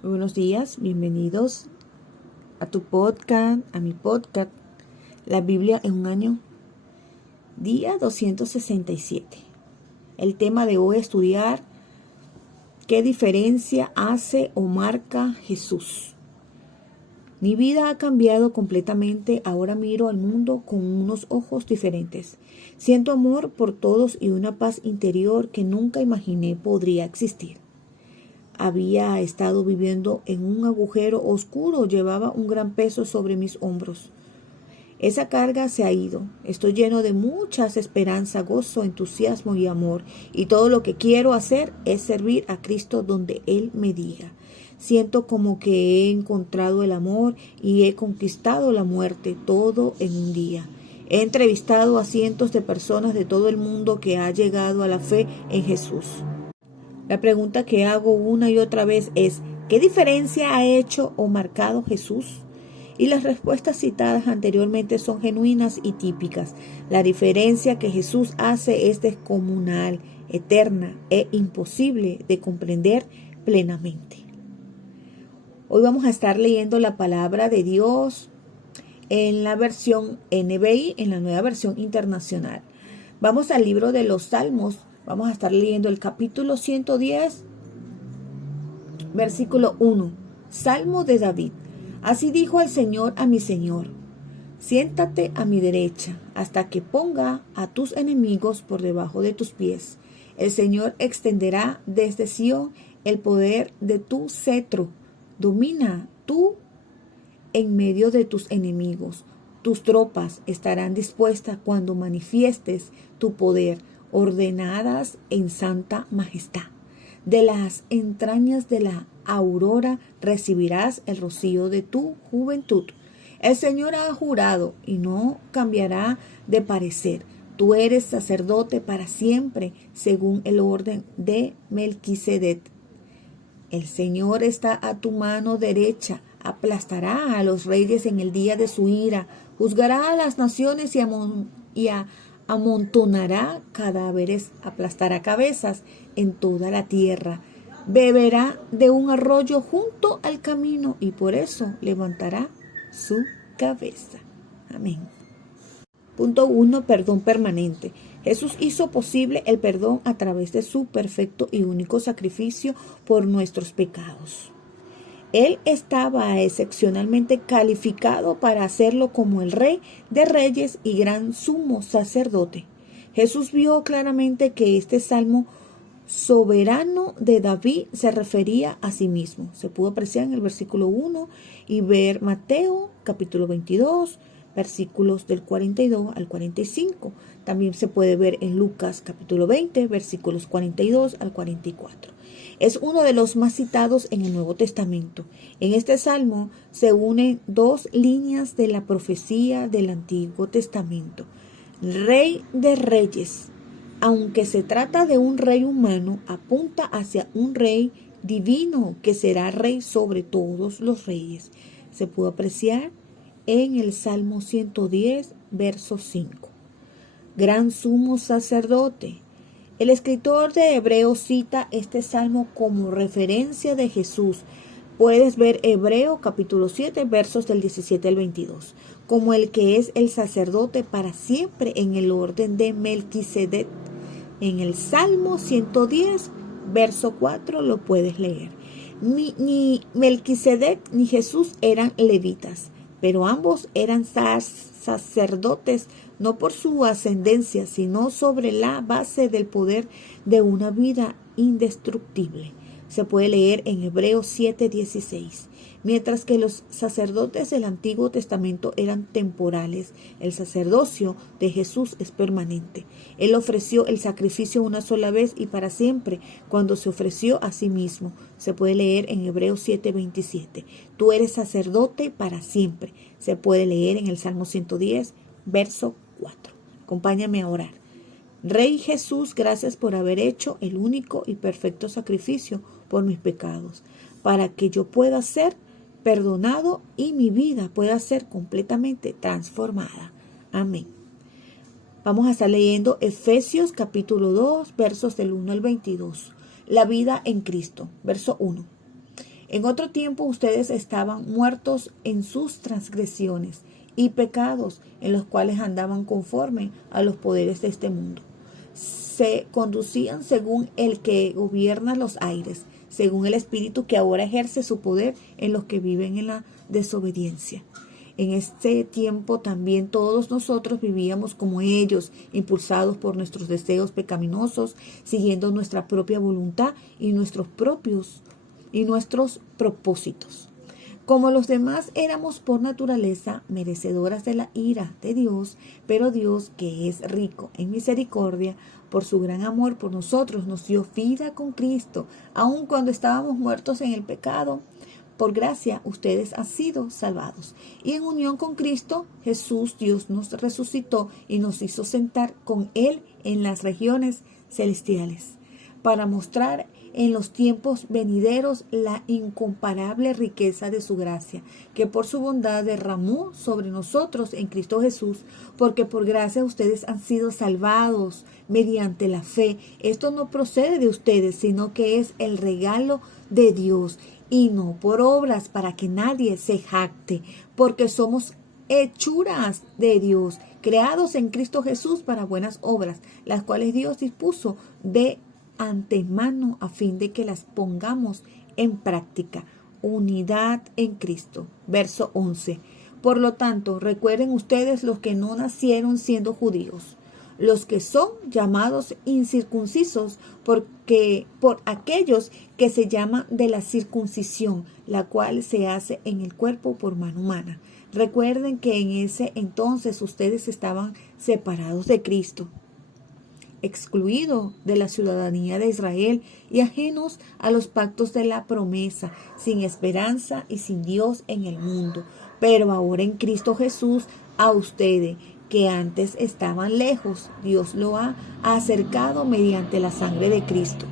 Muy buenos días, bienvenidos a tu podcast, a mi podcast, La Biblia en un año, día 267. El tema de hoy es estudiar qué diferencia hace o marca Jesús. Mi vida ha cambiado completamente, ahora miro al mundo con unos ojos diferentes. Siento amor por todos y una paz interior que nunca imaginé podría existir. Había estado viviendo en un agujero oscuro, llevaba un gran peso sobre mis hombros. Esa carga se ha ido. Estoy lleno de muchas esperanza, gozo, entusiasmo y amor, y todo lo que quiero hacer es servir a Cristo donde Él me diga. Siento como que he encontrado el amor y he conquistado la muerte, todo en un día. He entrevistado a cientos de personas de todo el mundo que ha llegado a la fe en Jesús. La pregunta que hago una y otra vez es, ¿qué diferencia ha hecho o marcado Jesús? Y las respuestas citadas anteriormente son genuinas y típicas. La diferencia que Jesús hace es descomunal, eterna e imposible de comprender plenamente. Hoy vamos a estar leyendo la palabra de Dios en la versión NBI, en la nueva versión internacional. Vamos al libro de los Salmos. Vamos a estar leyendo el capítulo 110, versículo 1. Salmo de David. Así dijo el Señor a mi Señor: siéntate a mi derecha hasta que ponga a tus enemigos por debajo de tus pies. El Señor extenderá desde Sión el poder de tu cetro. Domina tú en medio de tus enemigos. Tus tropas estarán dispuestas cuando manifiestes tu poder, ordenadas en santa majestad. De las entrañas de la aurora recibirás el rocío de tu juventud. El Señor ha jurado y no cambiará de parecer. Tú eres sacerdote para siempre, según el orden de Melquisedec. El Señor está a tu mano derecha, aplastará a los reyes en el día de su ira, juzgará a las naciones y amontonará cadáveres, aplastará cabezas en toda la tierra. Beberá de un arroyo junto al camino y por eso levantará su cabeza. Amén. Punto 1. Perdón permanente. Jesús hizo posible el perdón a través de su perfecto y único sacrificio por nuestros pecados. Él estaba excepcionalmente calificado para hacerlo como el Rey de Reyes y gran sumo sacerdote. Jesús vio claramente que este salmo soberano de David se refería a sí mismo. Se pudo apreciar en el versículo 1 y ver Mateo capítulo 22, versículos del 42 al 45. También se puede ver en Lucas capítulo 20, versículos 42 al 44. Es uno de los más citados en el Nuevo Testamento. En este salmo se unen dos líneas de la profecía del Antiguo Testamento. Rey de Reyes, aunque se trata de un rey humano, apunta hacia un rey divino que será rey sobre todos los reyes. Se puede apreciar en el Salmo 110, verso 5. Gran sumo sacerdote. El escritor de Hebreos cita este salmo como referencia de Jesús. Puedes ver Hebreo capítulo 7, versos del 17 al 22, como el que es el sacerdote para siempre en el orden de Melquisedec. En el Salmo 110, verso 4 lo puedes leer. Ni Melquisedec ni Jesús eran levitas, pero ambos eran sacerdotes no por su ascendencia, sino sobre la base del poder de una vida indestructible. Se puede leer en Hebreos 7:16. Mientras que los sacerdotes del Antiguo Testamento eran temporales, el sacerdocio de Jesús es permanente. Él ofreció el sacrificio una sola vez y para siempre cuando se ofreció a sí mismo. Se puede leer en Hebreos 7:27. Tú eres sacerdote para siempre. Se puede leer en el Salmo 110, verso 4. Acompáñame a orar. Rey Jesús, gracias por haber hecho el único y perfecto sacrificio por mis pecados, para que yo pueda ser perdonado y mi vida pueda ser completamente transformada. Amén. Vamos a estar leyendo Efesios capítulo 2, versos del 1 al 22. La vida en Cristo, verso 1. En otro tiempo ustedes estaban muertos en sus transgresiones y pecados, en los cuales andaban conforme a los poderes de este mundo. Se conducían según el que gobierna los aires, según el espíritu que ahora ejerce su poder en los que viven en la desobediencia. En este tiempo también todos nosotros vivíamos como ellos, impulsados por nuestros deseos pecaminosos, siguiendo nuestra propia voluntad y nuestros propósitos. Como los demás éramos por naturaleza merecedoras de la ira de Dios, pero Dios, que es rico en misericordia, por su gran amor por nosotros, nos dio vida con Cristo, aun cuando estábamos muertos en el pecado. Por gracia ustedes han sido salvados. Y en unión con Cristo Jesús, Dios nos resucitó y nos hizo sentar con Él en las regiones celestiales, para mostrar en los tiempos venideros la incomparable riqueza de su gracia, que por su bondad derramó sobre nosotros en Cristo Jesús, porque por gracia ustedes han sido salvados mediante la fe. Esto no procede de ustedes, sino que es el regalo de Dios, y no por obras, para que nadie se jacte, porque somos hechuras de Dios, creados en Cristo Jesús para buenas obras, las cuales Dios dispuso de antemano a fin de que las pongamos en práctica. Unidad en Cristo. Verso 11. Por lo tanto, recuerden ustedes los que no nacieron siendo judíos, los que son llamados incircuncisos, porque por aquellos que se llaman de la circuncisión, la cual se hace en el cuerpo por mano humana. Recuerden que en ese entonces ustedes estaban separados de Cristo, excluidos de la ciudadanía de Israel y ajenos a los pactos de la promesa, sin esperanza y sin Dios en el mundo. Pero ahora en Cristo Jesús, a ustedes que antes estaban lejos, Dios lo ha acercado mediante la sangre de Cristo.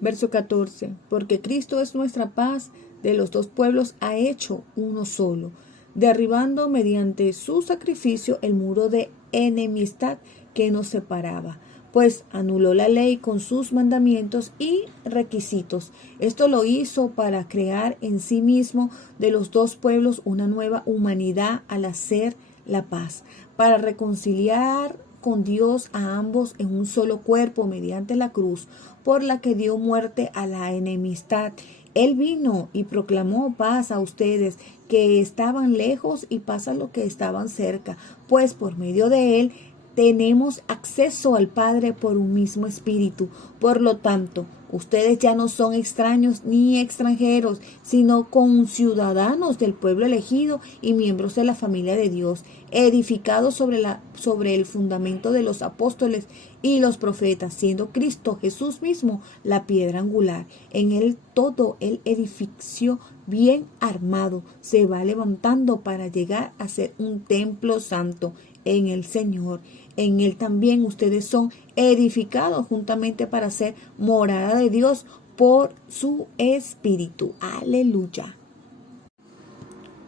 Verso 14. Porque Cristo es nuestra paz, de los dos pueblos ha hecho uno solo, derribando mediante su sacrificio el muro de enemistad que nos separaba, pues anuló la ley con sus mandamientos y requisitos. Esto lo hizo para crear en sí mismo de los dos pueblos una nueva humanidad al hacer la paz, para reconciliar con Dios a ambos en un solo cuerpo mediante la cruz, por la que dio muerte a la enemistad. Él vino y proclamó paz a ustedes que estaban lejos y paz a los que estaban cerca, pues por medio de él tenemos acceso al Padre por un mismo espíritu. Por lo tanto, ustedes ya no son extraños ni extranjeros, sino conciudadanos del pueblo elegido y miembros de la familia de Dios, edificados sobre el fundamento de los apóstoles y los profetas, siendo Cristo Jesús mismo la piedra angular. En él todo el edificio bien armado se va levantando para llegar a ser un templo santo en el Señor. En él también ustedes son edificados juntamente para ser morada de Dios por su Espíritu. Aleluya.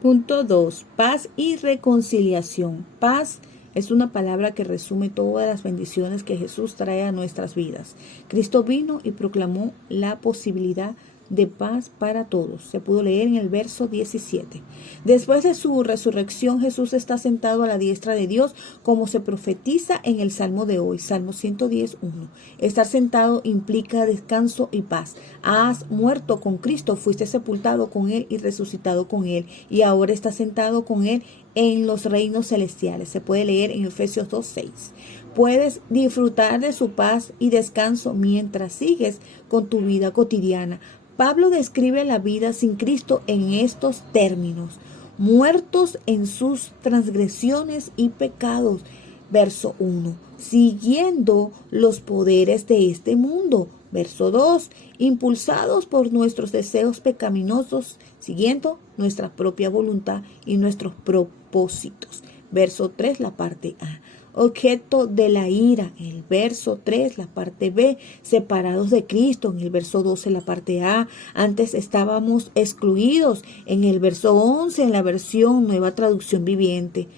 Punto 2. Paz y reconciliación. Paz es una palabra que resume todas las bendiciones que Jesús trae a nuestras vidas. Cristo vino y proclamó la posibilidad de paz para todos. Se pudo leer en el verso 17. Después de su resurrección, Jesús está sentado a la diestra de Dios, como se profetiza en el Salmo de hoy, Salmo 110:1. Estar sentado implica descanso y paz. Has muerto con Cristo, fuiste sepultado con Él y resucitado con Él, y ahora estás sentado con Él en los reinos celestiales. Se puede leer en Efesios 2:6. Puedes disfrutar de su paz y descanso mientras sigues con tu vida cotidiana. Pablo describe la vida sin Cristo en estos términos: muertos en sus transgresiones y pecados. Verso 1. Siguiendo los poderes de este mundo. Verso 2. Impulsados por nuestros deseos pecaminosos, siguiendo nuestra propia voluntad y nuestros propósitos. Verso 3, la parte A. Objeto de la ira, en el verso 3, la parte B, separados de Cristo, en el verso 12, la parte A. Antes estábamos excluidos, en el verso 11, en la versión Nueva Traducción Viviente.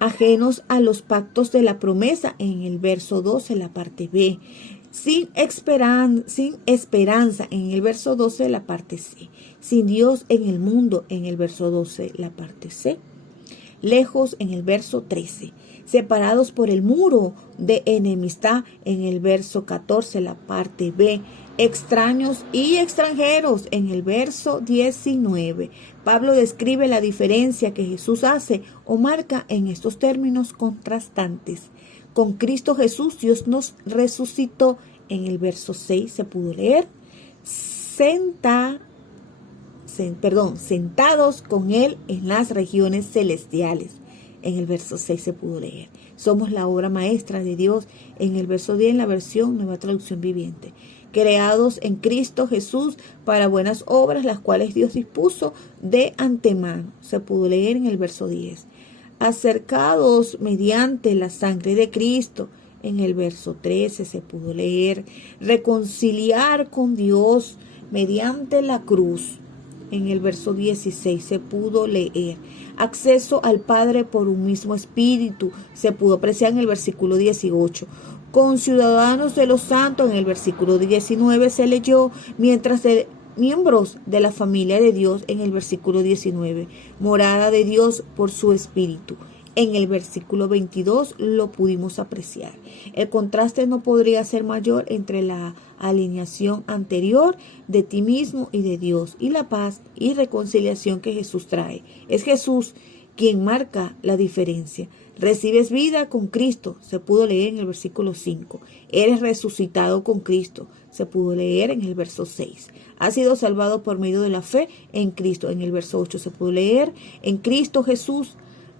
Ajenos a los pactos de la promesa, en el verso 12, la parte B. sin esperanza en el verso 12, la parte C. Sin Dios en el mundo en el verso 12, la parte C. Lejos en el verso 13. Separados por el muro de enemistad en el verso 14, la parte B. Extraños y extranjeros en el verso 19. Pablo describe la diferencia que Jesús hace o marca en estos términos contrastantes. Con Cristo Jesús Dios nos resucitó. En el verso 6 se pudo leer. Sentados con Él en las regiones celestiales. En el verso 6 se pudo leer. Somos la obra maestra de Dios. En el verso 10 en la versión Nueva Traducción Viviente. Creados en Cristo Jesús para buenas obras, las cuales Dios dispuso de antemano. Se pudo leer en el verso 10. Acercados mediante la sangre de Cristo. En el verso 13 se pudo leer. Reconciliar con Dios mediante la cruz. En el verso 16 se pudo leer. Acceso al Padre por un mismo espíritu. Se pudo apreciar en el versículo 18. Conciudadanos de los santos. En el versículo 19 se leyó. Miembros de la familia de Dios. En el versículo 19. Morada de Dios por su espíritu. En el versículo 22 lo pudimos apreciar. El contraste no podría ser mayor entre la alineación anterior de ti mismo y de Dios y la paz y reconciliación que Jesús trae. Es Jesús quien marca la diferencia. Recibes vida con Cristo, se pudo leer en el versículo 5. Eres resucitado con Cristo, se pudo leer en el verso 6. Has sido salvado por medio de la fe en Cristo, en el verso 8 se pudo leer. En Cristo Jesús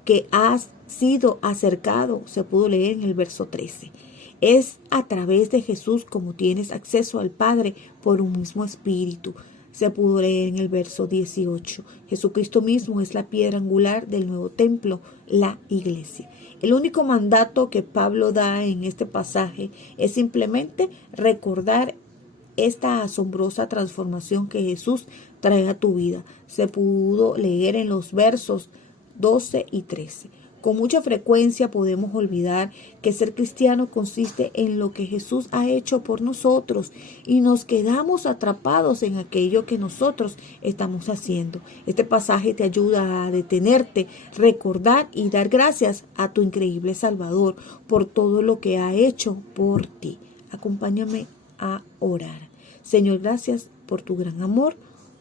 que has sido acercado, se pudo leer en el verso 13. Es a través de Jesús como tienes acceso al Padre por un mismo espíritu. Se pudo leer en el verso 18. Jesucristo mismo es la piedra angular del nuevo templo, la iglesia. El único mandato que Pablo da en este pasaje es simplemente recordar esta asombrosa transformación que Jesús trae a tu vida. Se pudo leer en los versos 12 y 13. Con mucha frecuencia podemos olvidar que ser cristiano consiste en lo que Jesús ha hecho por nosotros y nos quedamos atrapados en aquello que nosotros estamos haciendo. Este pasaje te ayuda a detenerte, recordar y dar gracias a tu increíble Salvador por todo lo que ha hecho por ti. Acompáñame a orar. Señor, gracias por tu gran amor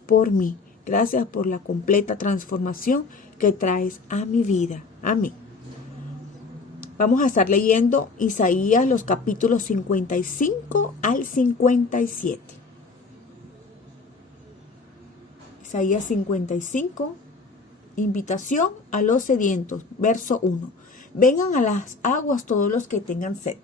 por mí. Gracias por la completa transformación que traes a mi vida. Amén. Vamos a estar leyendo Isaías los capítulos 55 al 57. Isaías 55, invitación a los sedientos, verso 1. Vengan a las aguas todos los que tengan sed.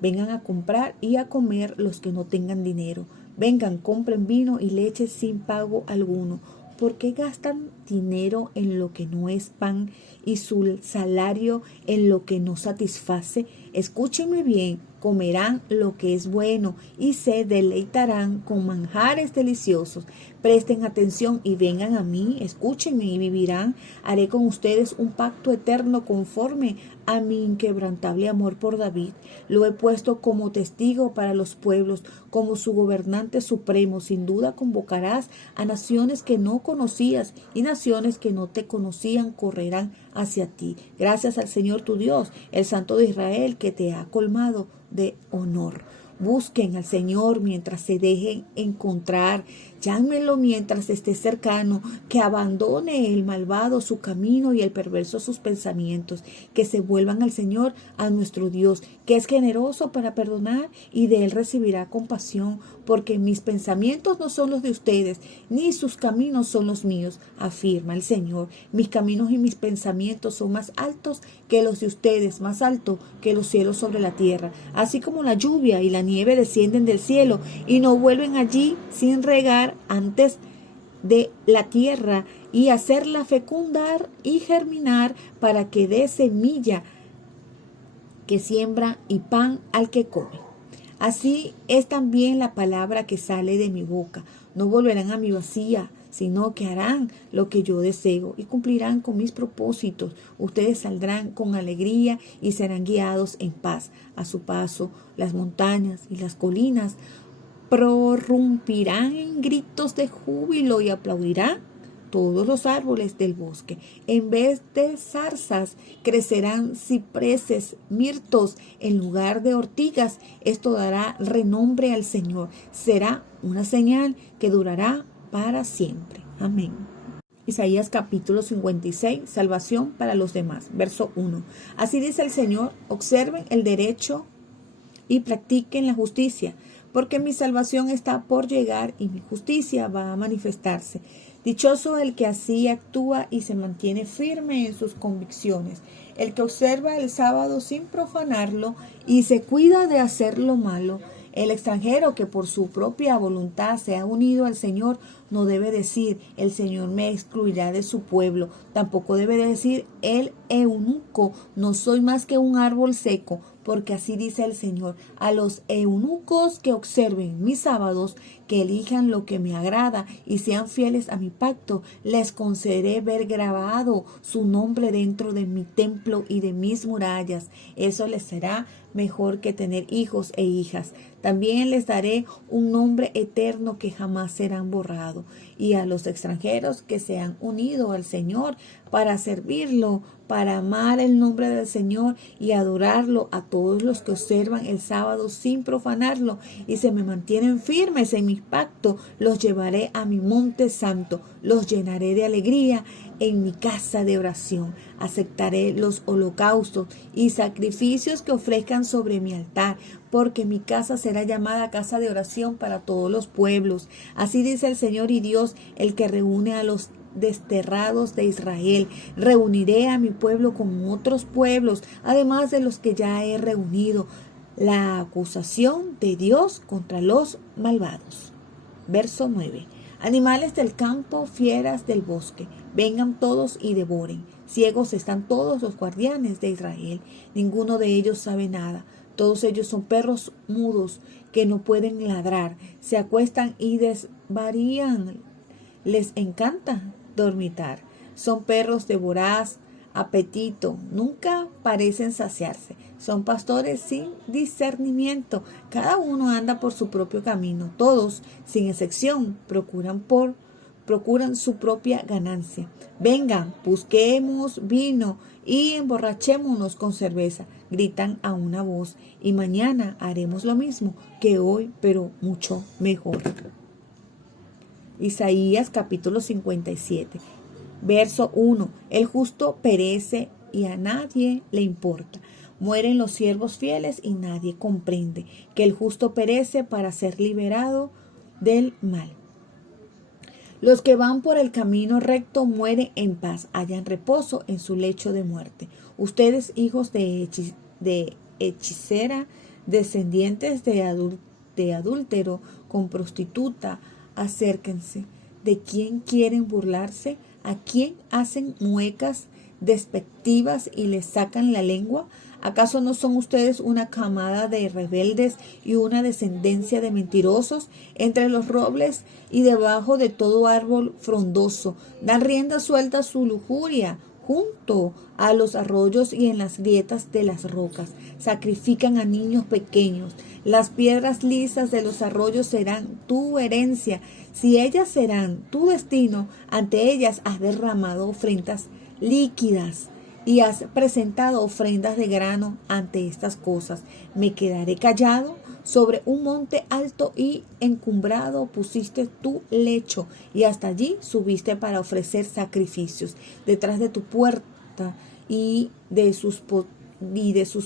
Vengan a comprar y a comer los que no tengan dinero. Vengan, compren vino y leche sin pago alguno. ¿Por qué gastan dinero en lo que no es pan y su salario en lo que no satisface? Escúchenme bien, comerán lo que es bueno y se deleitarán con manjares deliciosos. Presten atención y vengan a mí, escúchenme y vivirán. Haré con ustedes un pacto eterno conforme a mi inquebrantable amor por David. Lo he puesto como testigo para los pueblos, como su gobernante supremo. Sin duda convocarás a naciones que no conocías y naciones que no te conocían correrán hacia ti. Gracias al Señor tu Dios, el Santo de Israel, que te ha colmado de honor. Busquen al Señor mientras se dejen encontrar. Llámenlo mientras esté cercano. Que abandone el malvado su camino y el perverso sus pensamientos. Que se vuelvan al Señor, a nuestro Dios, que es generoso para perdonar y de Él recibirá compasión. Porque mis pensamientos no son los de ustedes, ni sus caminos son los míos, afirma el Señor. Mis caminos y mis pensamientos son más altos que los de ustedes, más alto que los cielos sobre la tierra. Así como la lluvia y la nieve descienden del cielo y no vuelven allí sin regar antes de la tierra y hacerla fecundar y germinar para que dé semilla que siembra y pan al que come. Así es también la palabra que sale de mi boca. No volverán a mi vacía, sino que harán lo que yo deseo y cumplirán con mis propósitos. Ustedes saldrán con alegría y serán guiados en paz. A su paso, las montañas y las colinas prorrumpirán en gritos de júbilo y aplaudirán todos los árboles del bosque. En vez de zarzas crecerán cipreses, mirtos en lugar de ortigas. Esto dará renombre al Señor. Será una señal que durará para siempre. Amén. Isaías capítulo 56, salvación para los demás. Verso 1. Así dice el Señor, observen el derecho y practiquen la justicia, porque mi salvación está por llegar y mi justicia va a manifestarse. Dichoso el que así actúa y se mantiene firme en sus convicciones, el que observa el sábado sin profanarlo y se cuida de hacer lo malo. El extranjero que por su propia voluntad se ha unido al Señor no debe decir, el Señor me excluirá de su pueblo. Tampoco debe decir, el eunuco, no soy más que un árbol seco, porque así dice el Señor, a los eunucos que observen mis sábados, que elijan lo que me agrada y sean fieles a mi pacto, les concederé ver grabado su nombre dentro de mi templo y de mis murallas. Eso les será mejor que tener hijos e hijas. También les daré un nombre eterno que jamás serán borrado. Y a los extranjeros que se han unido al Señor para servirlo, para amar el nombre del Señor y adorarlo, a todos los que observan el sábado sin profanarlo y se me mantienen firmes en mi pacto, los llevaré a mi monte santo, los llenaré de alegría en mi casa de oración. Aceptaré los holocaustos y sacrificios que ofrezcan sobre mi altar, porque mi casa será llamada casa de oración para todos los pueblos. Así dice el Señor y Dios, el que reúne a los desterrados de Israel. Reuniré a mi pueblo con otros pueblos, además de los que ya he reunido. La acusación de Dios contra los malvados. Verso 9. Animales del campo, fieras del bosque, vengan todos y devoren. Ciegos están todos los guardianes de Israel. Ninguno de ellos sabe nada. Todos ellos son perros mudos que no pueden ladrar. Se acuestan y desvarían. Les encanta dormitar. Son perros de voraz apetito. Nunca parecen saciarse. Son pastores sin discernimiento. Cada uno anda por su propio camino. Todos, sin excepción, procuran su propia ganancia. Vengan, busquemos vino y emborrachémonos con cerveza. Gritan a una voz. Y mañana haremos lo mismo que hoy, pero mucho mejor. Isaías capítulo 57. Verso 1. El justo perece y a nadie le importa. Mueren los siervos fieles y nadie comprende que el justo perece para ser liberado del mal. Los que van por el camino recto mueren en paz, hallan reposo en su lecho de muerte. Ustedes, hijos de hechicera, descendientes de adúltero con prostituta, acérquense. ¿De quién quieren burlarse? ¿A quién hacen muecas despectivas y les sacan la lengua? ¿Acaso no son ustedes una camada de rebeldes y una descendencia de mentirosos? Entre los robles y debajo de todo árbol frondoso dan rienda suelta a su lujuria. Junto a los arroyos y en las grietas de las rocas sacrifican a niños pequeños. Las piedras lisas de los arroyos serán tu herencia. Si ellas serán tu destino, ante ellas has derramado ofrendas líquidas y has presentado ofrendas de grano ante estas cosas. Me quedaré callado. Sobre un monte alto y encumbrado pusiste tu lecho y hasta allí subiste para ofrecer sacrificios. Detrás de tu puerta y de sus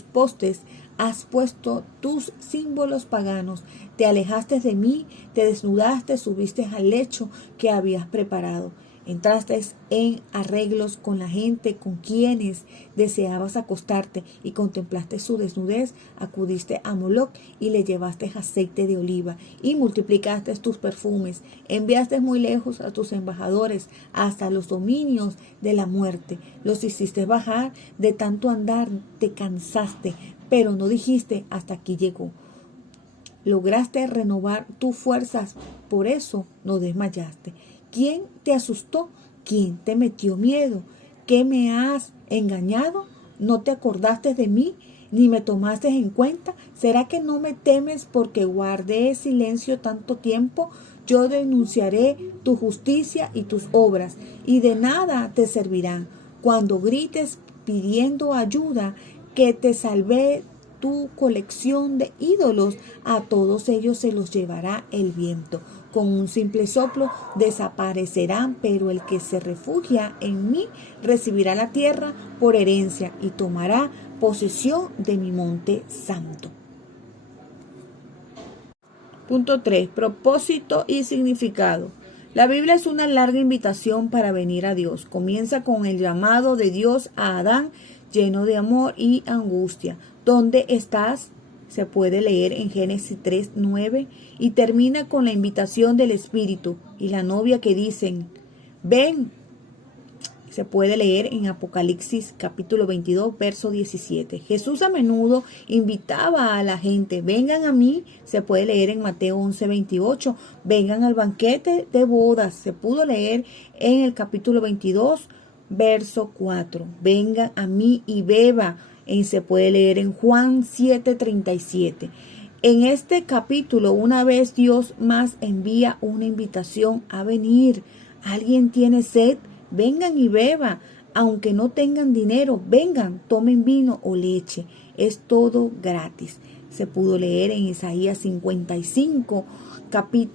postes has puesto tus símbolos paganos. Te alejaste de mí, te desnudaste, subiste al lecho que habías preparado. Entraste en arreglos con la gente con quienes deseabas acostarte y contemplaste su desnudez. Acudiste a Moloc y le llevaste aceite de oliva y multiplicaste tus perfumes. Enviaste muy lejos a tus embajadores hasta los dominios de la muerte. Los hiciste bajar, de tanto andar te cansaste, pero no dijiste hasta aquí llegó. lograste renovar tus fuerzas, por eso no desmayaste. ¿Quién te asustó? ¿Quién te metió miedo? ¿Qué me has engañado? ¿No te acordaste de mí, ni me tomaste en cuenta? ¿Será que no me temes porque guardé silencio tanto tiempo? Yo denunciaré tu justicia y tus obras, y de nada te servirán. Cuando grites pidiendo ayuda, que te salve tu colección de ídolos, a todos ellos se los llevará el viento. Con un simple soplo desaparecerán, pero el que se refugia en mí recibirá la tierra por herencia y tomará posesión de mi monte santo. Punto 3. Propósito y significado. La Biblia es una larga invitación para venir a Dios. Comienza con el llamado de Dios a Adán, lleno de amor y angustia. ¿Dónde estás? Se puede leer en Génesis 3:9, y termina con la invitación del Espíritu y la novia que dicen, ven. Se puede leer en Apocalipsis capítulo 22, verso 17. Jesús a menudo invitaba a la gente, vengan a mí. Se puede leer en Mateo 11:28. Vengan al banquete de bodas. Se pudo leer en el capítulo 22, verso 4. Vengan a mí y beba. Se puede leer en Juan 7:37. En este capítulo, una vez Dios más envía una invitación a venir. ¿Alguien tiene sed? Vengan y beba, aunque no tengan dinero, vengan, tomen vino o leche, es todo gratis. Se pudo leer en Isaías 55,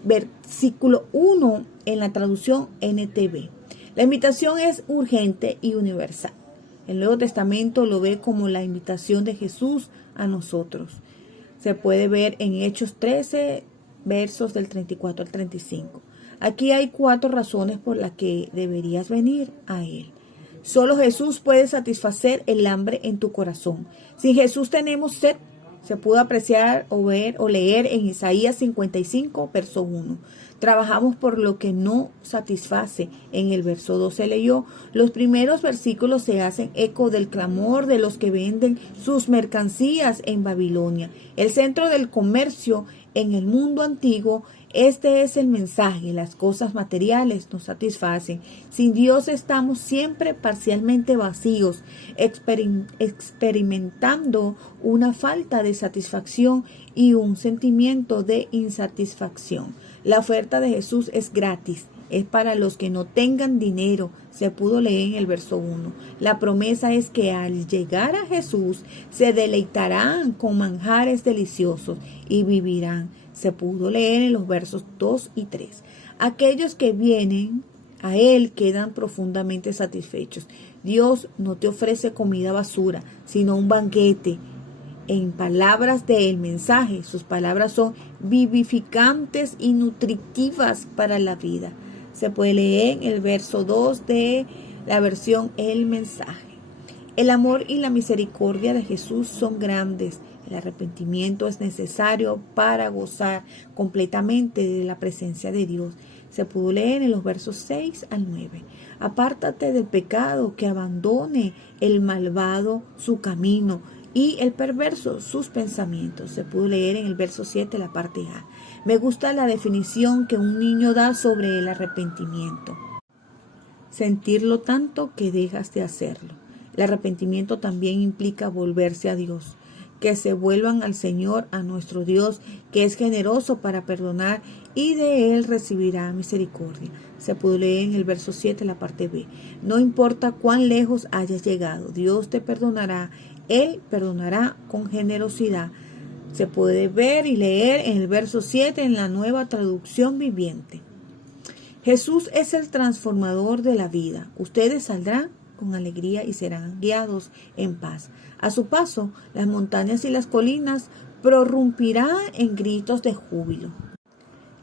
versículo 1, en la traducción NTV. La invitación es urgente y universal. El Nuevo Testamento lo ve como la invitación de Jesús a nosotros. Se puede ver en Hechos 13, versos del 34 al 35. Aquí hay 4 razones por las que deberías venir a Él. Solo Jesús puede satisfacer el hambre en tu corazón. Sin Jesús tenemos sed. Se pudo apreciar o ver o leer en Isaías 55, verso 1. Trabajamos por lo que no satisface. En el verso 2 se leyó. Los primeros versículos se hacen eco del clamor de los que venden sus mercancías en Babilonia, el centro del comercio en el mundo antiguo. Este es el mensaje. Las cosas materiales nos satisfacen. Sin Dios estamos siempre parcialmente vacíos, experimentando una falta de satisfacción y un sentimiento de insatisfacción. La oferta de Jesús es gratis. Es para los que no tengan dinero. Se pudo leer en el verso 1. La promesa es que al llegar a Jesús se deleitarán con manjares deliciosos y vivirán. Se pudo leer en los versos 2 y 3. Aquellos que vienen a Él quedan profundamente satisfechos. Dios no te ofrece comida basura, sino un banquete. En palabras del mensaje, sus palabras son vivificantes y nutritivas para la vida. Se puede leer en el verso 2 de la versión El Mensaje. El amor y la misericordia de Jesús son grandes. El arrepentimiento es necesario para gozar completamente de la presencia de Dios. Se pudo leer en los versos 6 al 9. Apártate del pecado, que abandone el malvado su camino y el perverso sus pensamientos. Se pudo leer en el verso 7, la parte A. Me gusta la definición que un niño da sobre el arrepentimiento. Sentirlo tanto que dejas de hacerlo. El arrepentimiento también implica volverse a Dios. Que se vuelvan al Señor, a nuestro Dios, que es generoso para perdonar, y de Él recibirá misericordia. Se puede leer en el verso 7, la parte B. No importa cuán lejos hayas llegado, Dios te perdonará. Él perdonará con generosidad. Se puede ver y leer en el verso 7 en la Nueva Traducción Viviente. Jesús es el transformador de la vida. Ustedes saldrán con alegría y serán guiados en paz. A su paso, las montañas y las colinas prorrumpirán en gritos de júbilo.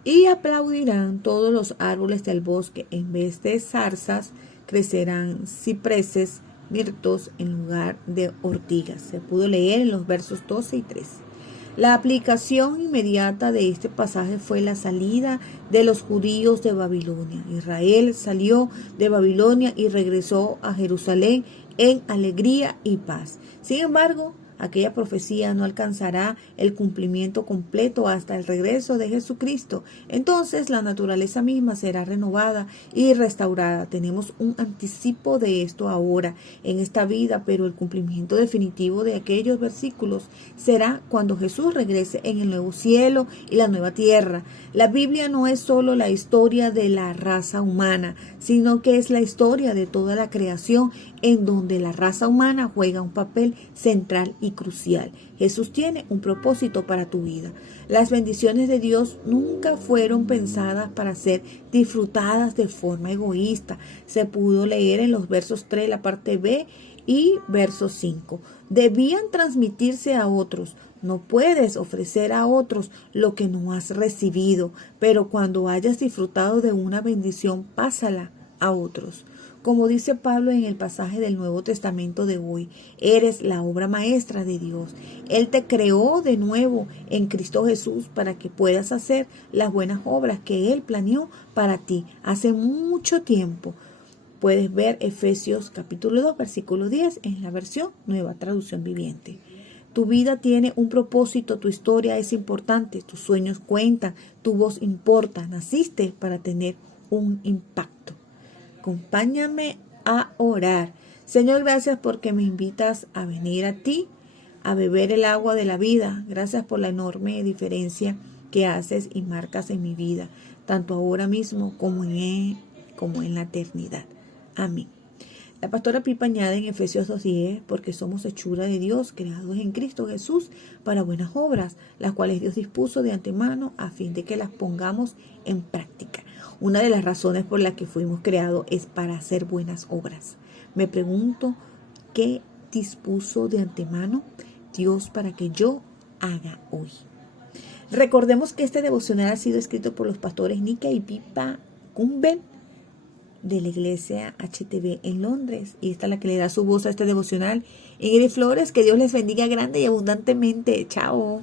Y aplaudirán todos los árboles del bosque. En vez de zarzas, crecerán cipreses, mirtos en lugar de ortigas. Se pudo leer en los versos 12 y 13. La aplicación inmediata de este pasaje fue la salida de los judíos de Babilonia. Israel salió de Babilonia y regresó a Jerusalén en alegría y paz. Sin embargo, Aquella profecía no alcanzará el cumplimiento completo hasta el regreso de Jesucristo. Entonces la naturaleza misma será renovada y restaurada. Tenemos un anticipo de esto ahora en esta vida, pero el cumplimiento definitivo de aquellos versículos será cuando Jesús regrese en el nuevo cielo y la nueva tierra. La Biblia no es solo la historia de la raza humana, sino que es la historia de toda la creación, en donde la raza humana juega un papel central y crucial. Jesús tiene un propósito para tu vida. Las bendiciones de Dios nunca fueron pensadas para ser disfrutadas de forma egoísta. Se pudo leer en los versos 3, la parte B, y verso 5. Debían transmitirse a otros. No puedes ofrecer a otros lo que no has recibido, pero cuando hayas disfrutado de una bendición, pásala a otros. Como dice Pablo en el pasaje del Nuevo Testamento de hoy, eres la obra maestra de Dios. Él te creó de nuevo en Cristo Jesús para que puedas hacer las buenas obras que Él planeó para ti hace mucho tiempo. Puedes ver Efesios capítulo 2, versículo 10 en la versión Nueva Traducción Viviente. Tu vida tiene un propósito, tu historia es importante, tus sueños cuentan, tu voz importa. Naciste para tener un impacto. Acompáñame a orar. Señor, gracias porque me invitas a venir a ti, a beber el agua de la vida. Gracias por la enorme diferencia que haces y marcas en mi vida, tanto ahora mismo como en la eternidad. Amén. La pastora Pipa añade en Efesios 2:10, porque somos hechura de Dios, creados en Cristo Jesús para buenas obras, las cuales Dios dispuso de antemano a fin de que las pongamos en práctica. Una de las razones por las que fuimos creados es para hacer buenas obras. Me pregunto, ¿qué dispuso de antemano Dios para que yo haga hoy? Recordemos que este devocional ha sido escrito por los pastores Nika y Pipa Cumbel de la iglesia HTB en Londres, y esta es la que le da su voz a este devocional, Ingrid Flores. Que Dios les bendiga grande y abundantemente. Chao.